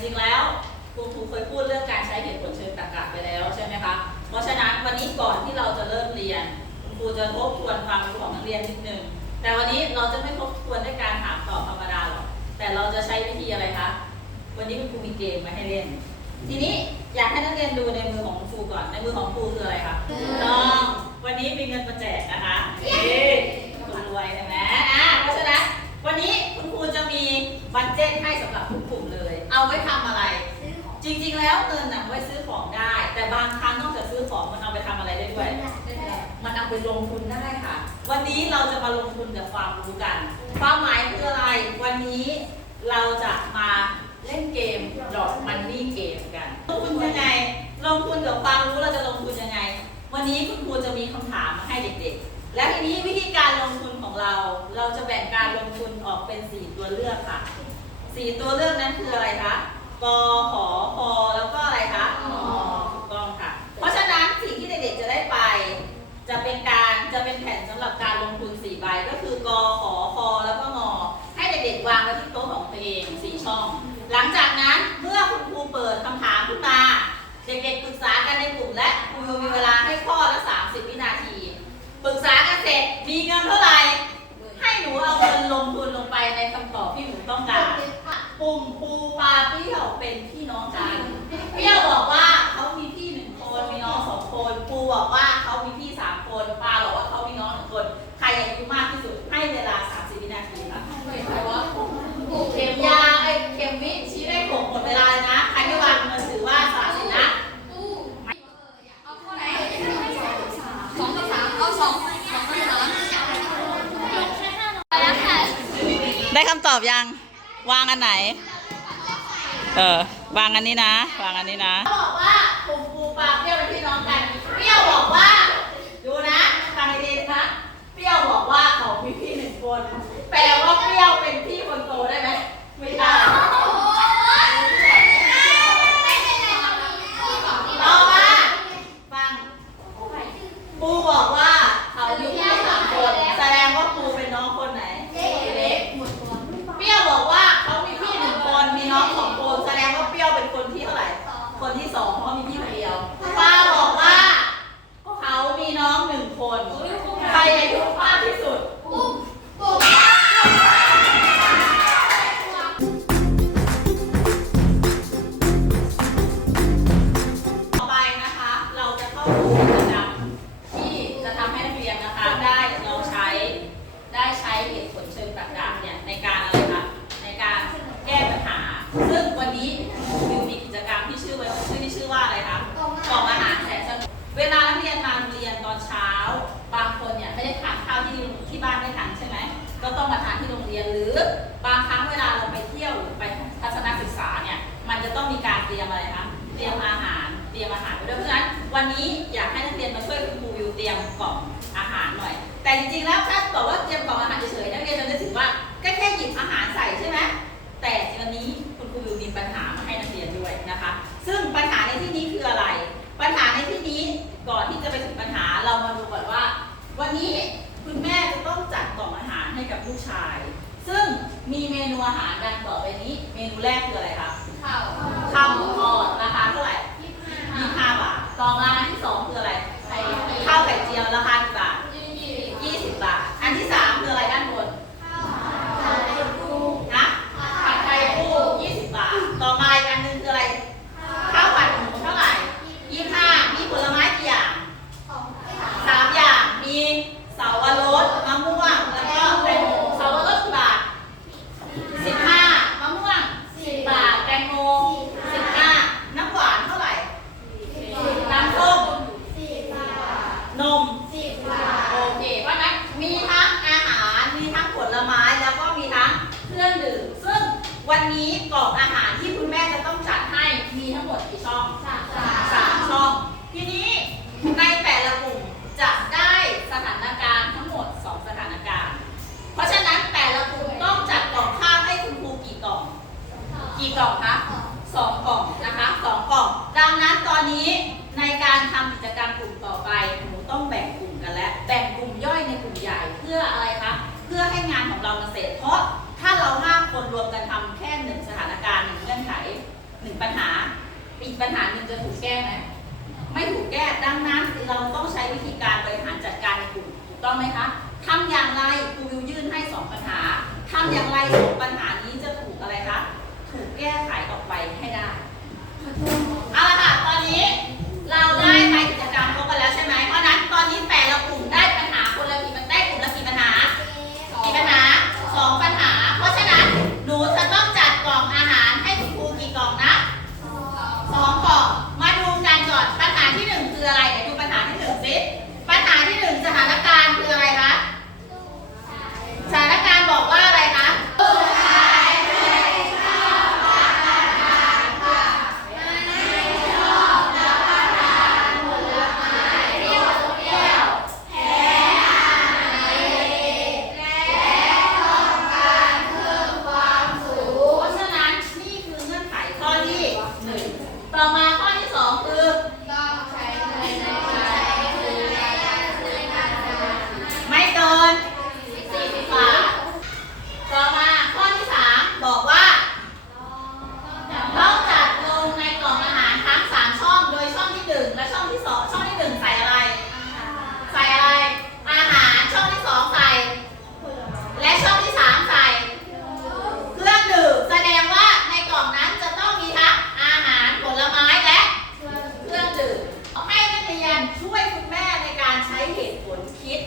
ครูครูเคยพูดเรื่องการใช้เหตุผลเชิงตรรกะไปแล้วใช่ไหมคะ เพราะฉะนั้นวันนี้ก่อนที่เราจะเริ่มเรียน คุณครูจะทบทวนความรู้ของนักเรียนนิดนึง แต่วันนี้เราจะไม่ทบทวนด้วยการถามตอบธรรมดาหรอก แต่เราจะใช้วิธีอะไรคะ วันนี้คุณครูมีเกมมาให้เล่น ทีนี้อยากให้นักเรียนดูในมือของครูก่อน ในมือของครูคืออะไรคะน้องวันนี้มีเงินมาแจกนะคะนี่คุณรวยใช่ไหมอ่าเพราะฉะนั้นวันนี้คุณครูจะมีบัตเจ็ตให้สำหรับทุก เลยเอาไว้ทำอะไรจริง ๆ แล้วเงินน่ะไว้ซื้อของได้ แต่บางครั้งนอกจากซื้อของมันเอาไปทำอะไรได้ด้วย มันเอาไปลงทุนได้ค่ะ วันนี้เราจะมาลงทุนกับความรู้กัน ความหมายคืออะไร วันนี้เราจะมาเล่นเกมดอกมันนี่เกมกันลงทุนยังไง ลงทุนกับความรู้เราจะลงทุนยังไง วันนี้คุณครูจะมีคำถามมาให้เด็กๆ และทีนี้วิธีการลงทุนของเรา เราจะแบ่งการลงทุนออกเป็น 4 ตัวเลือกค่ะ สี่ตัวเลือกนั้นคืออะไรคะกขอพอแล้วก็อะไรคะอถูกต้องค่ะ เพราะฉะนั้นสิ่งที่เด็กๆจะได้ไป จะเป็นการจะเป็นแผ่นสำหรับการลงทุน4ใบก็คือกขอพอแล้วก็งอให้เด็กๆวางไว้ที่โต๊ะของตัวเอง4ช่อง หลังจากนั้นเมื่อคุณครูเปิดคำถามขึ้นมาเด็กๆปรึกษากันในกลุ่มและครูมีเวลาให้ข้อละ30 วินาทีปรึกษากันเสร็จมี ปุ่มปูปลาเปรี้ยวเป็นพี่น้องกันเปรี้ยวบอกว่าเขามีพี่หนึ่งคนมีน้องสองคน ปูบอกว่าเขามีพี่สามคนปลาบอกว่าเขามีน้องหนึ่งคน ใครอายุมากที่สุดให้เวลา30วินาทีค่ะเข็มยาไอ้เข็มวิชี้เลขหกหมดเวลาเลยนะ ใครไม่วางเงินถือว่าสาสินะได้คำตอบยัง วางอันไหน เออ วางอันนี้นะ วางอันนี้นะเขาบอกว่าปูปูปลาเปรี้ยวเป็นพี่น้องกัน เปรี้ยวบอกว่า ดูนะฟังดีๆนะคะเปรี้ยวบอกว่าเขามีพี่หนึ่งคน แปลว่าเปรี้ยวเป็นพี่คนโตได้ไหมไม่ได้ต่อมาฟังปูบอกว่าเขา รเตรียมอะไรคะ เตรียมอาหาร เตรียมอาหารไปด้วยเพราะฉะนั้นวันนี้อยากให้นักเรียนมาช่วยคุณครูวิวเตรียมกล่องอาหารหน่อย แต่จริงๆแล้วถ้าบอกว่าเตรียมกล่องอาหารเฉยๆนักเรียนจะนึกถึงว่าแค่แค่หยิบอาหารใส่ใช่ไหมแต่วันนี้คุณครูวิวมีปัญหามาให้นักเรียนด้วยนะคะ ซึ่งปัญหาในที่นี้คืออะไร ปัญหาในที่นี้ก่อนที่จะไปถึงปัญหาเรามาดูก่อนว่า วันนี้คุณแม่จะต้องจัดกล่องอาหารให้กับลูกชาย ซึ่งมีเมนูอาหารดังต่อไปนี้ เมนูแรกคืออะไรคะข้าวหมูทอดราคาเท่าไหร่ 25 บาท ต่อมาอันที่สองคืออะไร ข้าวไข่เจียว ราคากี่บาท 20 บาท อันที่สามคืออะไรด้านบนนะผัดไทยกุ้ง20 บาท ต่อมาอีกอันหนึงคืออะไร ข้าวผัดหมูเท่าไหร่ 25 มีผลไม้กี่อย่าง สามอย่าง มีเสาวรสมะม่วง แล้วก็แตงโมเสาวรสกี่บาท 15มะม่วง 10 บาท แตงโม 15 น้ำหวานเท่าไหร่ น้ำส้ม นม โอเค เพราะฉะนั้นมีทั้งอาหาร มีทั้งผลไม้ แล้วก็มีทั้งเครื่องดื่ม ซึ่งวันนี้กล่องอาหารที่คุณแม่จะต้องจัดให้ มีทั้งหมดกี่ช่อง สามช่อง ทีนี้ในแต่ละกลุ่มจะได้สถานการณ์ทั้งหมด 2 สถานการณ์ เพราะฉะนั้นแต่ละกลุ่มต้องจัดกล่องข้าวให้คุณครูกี่กล่อง กล่องคะสองกล่องนะคะสองกล่อง ดังนั้นตอนนี้ในการทำกิจกรรมกลุ่มต่อไปหนูต้องแบ่งกลุ่มกันแล้วแบ่งกลุ่มย่อยในกลุ่มใหญ่เพื่ออะไรคะเพื่อให้งานของเรามันเสร็จเพราะถ้าเราห้าคนรวมกันทำแค่หนึ่งสถานการณ์หนึ่งเงื่อนไขหนึ่งปัญหาอีกปัญหาหนึ่งจะถูกแก้ไหมไม่ถูกแก้ดังนั้นเราต้องใช้วิธีการบริหารจัดการในกลุ่มถูกต้องไหมคะทำอย่างไรครูวิวยื่นให้สองปัญหาทำอย่างไรสองปัญหา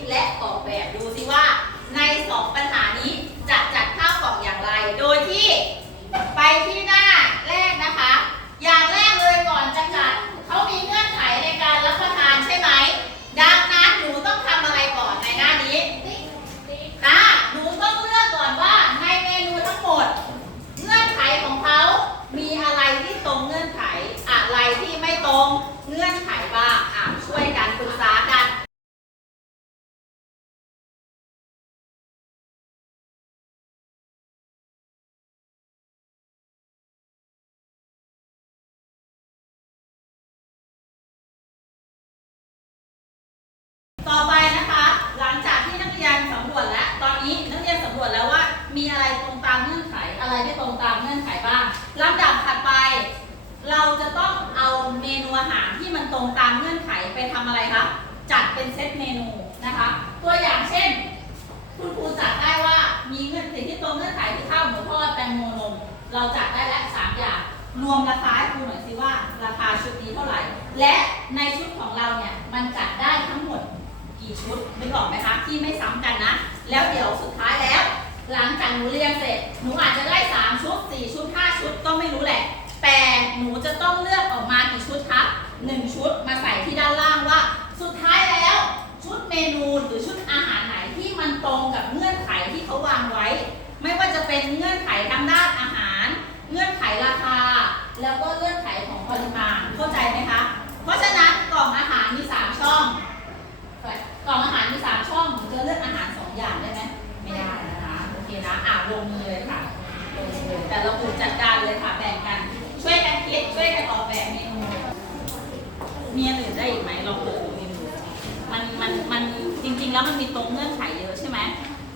และออกแบบดูสิว่า ในสองปัญหานี้จะจัดข้าวกล่องอย่างไร โดยที่ไปที่หน้าแรกนะคะ อย่างแรกเลยก่อนจะจัดเขามีเงื่อนไขในการรับประทานใช่ไหม ดังนั้นหนูต้องทำอะไรก่อนในหน้านี้ค่ะหนูต้องเลือกก่อนว่าในเมนูทั้งหมด เงื่อนไขของเขามีอะไรที่ตรงเงื่อนไขอะไรที่ไม่ตรงเงื่อนไขบ้างอะช่วยกันปรึกษากัน ต่อไปนะคะ หลังจากที่นักเรียนสำรวจแล้ว ตอนนี้นักเรียนสำรวจแล้วว่า มีอะไรตรงตามเงื่อนไข อะไรไม่ตรงตามเงื่อนไขบ้างลำดับถัดไป เราจะต้องเอาเมนู อาหารที่มันตรงตามเงื่อนไขไปทำอะไรคะ จัดเป็นเซตเมนูนะคะ ตัวอย่างเช่น คุณครูจัดได้ว่ามีเงื่อนไขที่ตรงเงื่อนไขคือข้าวหมูทอดแตงโมนม เราจัดได้แล้วสามอย่าง รวมราคาให้ครูหน่อยสิว่าราคาชุดนี้เท่าไหร่ และในชุดของเราเนี่ยมันจัดได้ทั้งหมดกี่ชุดนึกออกไหมคะที่ไม่ซ้ำกันนะ แล้วเดี๋ยวสุดท้ายแล้ว หลังจากหนูเรียนเสร็จหนูอาจจะได้3ชุด4ชุด5ชุดก็ไม่รู้แหละ แต่หนูจะต้องเลือก นะอ่าลงมือเลยค่ะลงมือเลยแต่เรากลุ่มจัดการเลยค่ะแบ่งกัน ช่วยกันคิดช่วยกันออกแบบเมนูมีอันอื่นได้อีกไหมลองเปิดเมนูมันมันมันจริง ๆ แล้วมันมีตรงเงื่อนไขเยอะใช่ไหม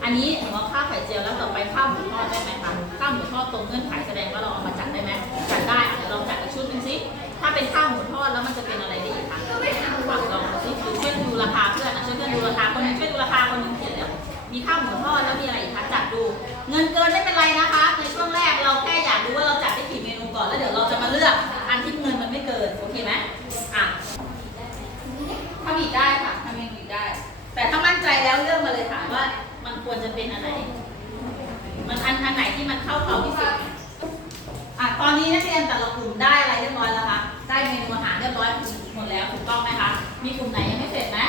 อันนี้หนูเอาข้าวไข่เจียวแล้วต่อไปข้าวหมูทอดได้ไหมคะข้าวหมูทอดตรงเงื่อนไขแสดงว่าเราเอามาจัดได้ไหมจัดได้เดี๋ยวลองจัดอีกชุดหนึงสิถ้าเป็นข้าวหมูทอดแล้วมันจะเป็นอะไรได้อีกคะหวังลองดูสิช่วยดูราคาเพื่อนช่วยเพื่อนดูราคาคนหนึงช่วยดูราคาคนหนึงเขียนแล้วมีข้าวหมูทอด เงินเกินไม่เป็นไรนะคะ ในช่วงแรกเราแค่อยากรู้ว่าเราจัดได้กี่เมนูก่อนแล้วเดี๋ยวเราจะมาเลือกอันที่เงินมันไม่เกินโอเคไหมอะทำอีได้ค่ะทำเมนูอีกได้ แต่ถ้ามั่นใจแล้วเลือกมาเลยค่ะว่า มันควรจะเป็นอันไหน มันอันอันไหนที่มันเข้าเขาที่สุดอะตอนนี้นักเรียนแต่ละกลุ่มได้อะไรเรียบร้อยแล้วคะได้เมนูอาหารเรียบร้อยหมดแล้วถูกต้องไหมคะมีกลุ่มไหนยังไม่เสร็จไหม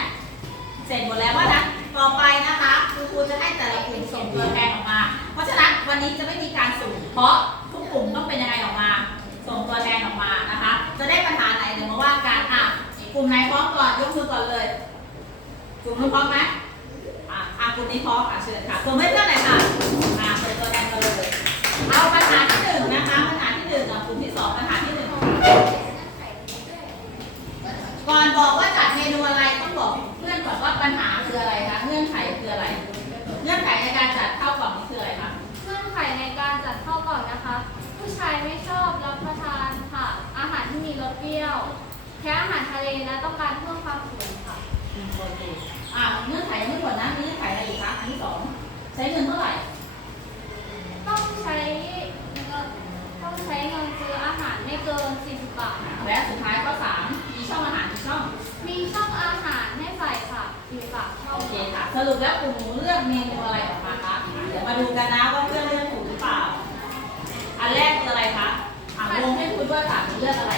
เสร็จหมดแล้วว่านะต่อไปนะคะครูครูจะให้แต่ละกลุ่มส่งตัวแทนออกมา ราะฉะนั้นวันนี้จะไม่มีการสุ่มเพราะทุกกลุ่มต้องเป็นยังไงออกมา ส่งตัวแทนออกมานะคะ จะได้ปัญหาไหนเดี๋ยวมาว่ากันอะกลุ่มไหนพร้อมก่อนยกมือก่อนเลยกลุ่มนู้นพร้อมไหมอะอะกลุ่มนี้พร้อมอะเชิญค่ะกลุ่มเพื่อนๆหน่อยค่ะอะส่งตัวแทนมาเลย เอาปัญหาที่หนึ่งนะคะปัญหาที่หนึ่งกับกลุ่มที่สองปัญหาที่หนึ่งก่อนบอกว่าจัดเมนูอะไร แพ้อาหารทะเลและต้องการเพิ่มความสูงค่ะโอเคอ่าเงื่อนไขยังไม่หมดนะมีเงื่อนไขอะไรอีกคะอันที่สองใช้เงินเท่าไหร่ ต้องใช้เงินต้องใช้เงินซื้ออาหารไม่เกิน 40 บาทค่ะและสุดท้ายข้อสามมีช่องอาหารกี่ช่อง มีช่องอาหารให้ใส่ค่ะอยู่ปากช่องโอเคค่ะ สรุปแล้วกลุ่มหนูเลือกเมนูอะไรออกมาคะเดี๋ยวมาดูกันนะว่าเพื่อนเลือกถูกหรือเปล่า อันแรกคืออะไรคะอะวงให้คุณด้วยค่ะคุณเลือกอะไร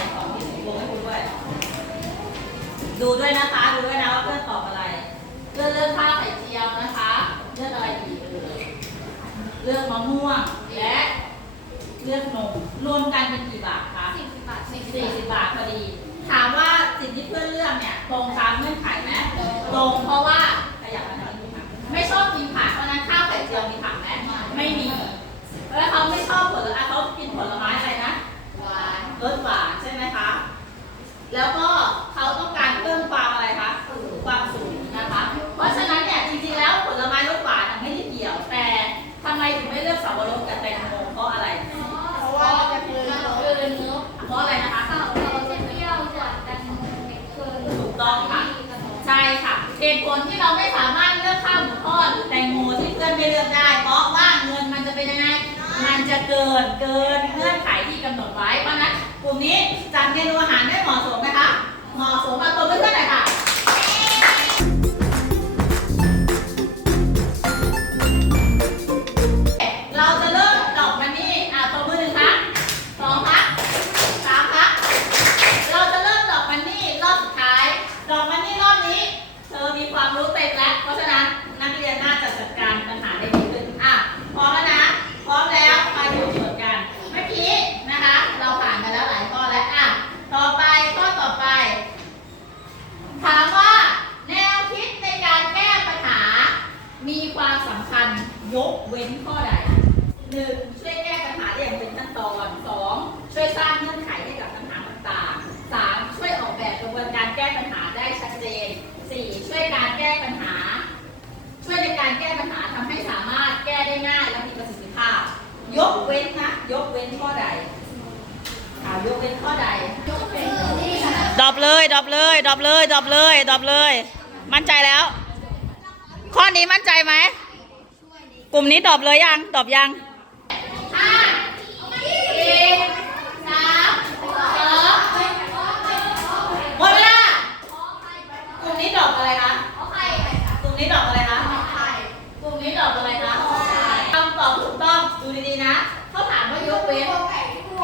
ดูด้วยนะคะ ดูด้วยนะว่าเพื่อนตอบอะไรเพื่อนเลือกข้าวไข่เจียวนะคะ เลือกอะไรอีกเอ่ยเลือกมะม่วงและเลือกนมรวมกันเป็นกี่บาทคะ40บาทสี่สิบบาทพอดี ถามว่าสิ่งที่เพื่อนเลือกเนี่ยตรงตามเงื่อนไขไหมตรงเพราะว่าขยับมาหน่อยไม่ชอบกินผักเพราะฉะนั้นข้าวไข่เจียวมีผักไหมไม่มีแล้วเขาไม่ชอบผลไม้เขากินผลไม้อะไรนะหวานรสหวานใช่ไหมคะ แล้วก็เขาต้องการ เหตุผลที่เราไม่สามารถเลือกข้าวหมูทอดหรือแตงโมที่เพื่อนไม่เลือกได้ เพราะว่าเงินมันจะเป็นยังไง มันจะเกินเกินเงื่อนไขที่กำหนดไว้ เพราะนั้นกลุ่มนี้จัดเมนูอาหารได้เหมาะสมไหมคะ เหมาะสมมาตัวเพื่อนๆหน่อยค่ะ หนึ่งช่วยแก้ปัญหาได้อย่างเป็นขั้นตอนสองช่วยสร้างเงื่อนไขให้กับปัญหาต่างๆสามช่วยออกแบบกระบวนการแก้ปัญหาได้ชัดเจนสี่ช่วยการแก้ปัญหา ช่วยในการแก้ปัญหาทำให้สามารถแก้ได้ง่ายและมีประสิทธิภาพ ยกเว้นนะ ยกเว้นข้อใดอ่ายกเว้นข้อใดยกเป็นดีคณะดรอปเลยดรอปเลยดรอปเลยดรอปเลยดรอปเลย มั่นใจแล้ว ข้อนี้มั่นใจไหมกลุ่มนี้ดรอปเลยยังดรอปยัง ห้าสี่สามสองหมดเวลากลุ่มนี้ดอกอะไรคะ กลุ่มนี้ดอกอะไรคะ กลุ่มนี้ดอกอะไรคะคำตอบถูกต้อง ดูดีๆนะ เขาถามว่ายกเว้น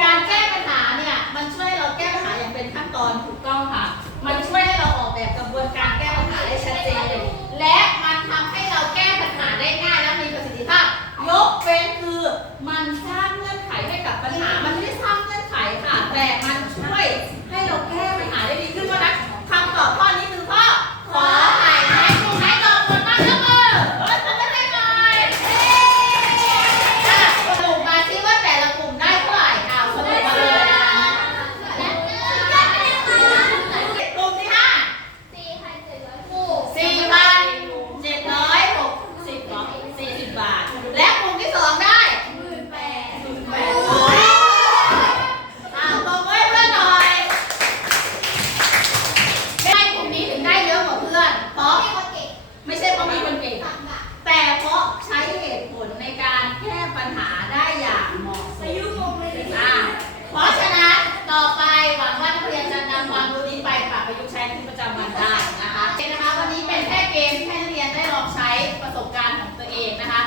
การแก้ปัญหาเนี่ย มันช่วยเราแก้ปัญหาอย่างเป็นขั้นตอนถูกต้องค่ะ มันช่วยให้เราออกแบบกระบวนการแก้ปัญหาได้ชัดเจน และมันทำให้เราแก้ปัญหาได้ง่ายและมีประสิทธิภาพ ยกเว้นคือมันสร้างเงื่อนไขให้กับปัญหา มันไม่ได้สร้างเงื่อนไขค่ะ แต่มันช่วยให้เราแก้ปัญหาได้ดีขึ้นเพราะฉะนั้นคำตอบข้อนี้คือข้อขอไข่ไหมถูกไหมตอบหมดมากยกมือเออทำได้ไหมอะสรุปมาซิว่าแต่ละกลุ่มได้เท่าไหร่อ้าวสรุปมาเลยกลุ่มที่ห้า สี่พันเจ็ดร้อยหกสิบสี่สิบบาท และกลุ่มที่สองได้อ้าวตบมือให้เพื่อนหน่อยไม่ให้กลุ่มนี้ถึงได้เยอะกว่าเพื่อน เพราะไม่ใช่เพราะมีคนเก่ง แต่เพราะใช้เหตุผลในการแก้ปัญหาได้อย่างเหมาะสมอะเพราะฉะนั้นต่อไปหวังว่านักเรียนจะนำความรู้นี้ไปปรับประยุกต์ใช้ในชีวิตประจำวันได้นะคะโอเคนะคะ วันนี้ เองนะคะ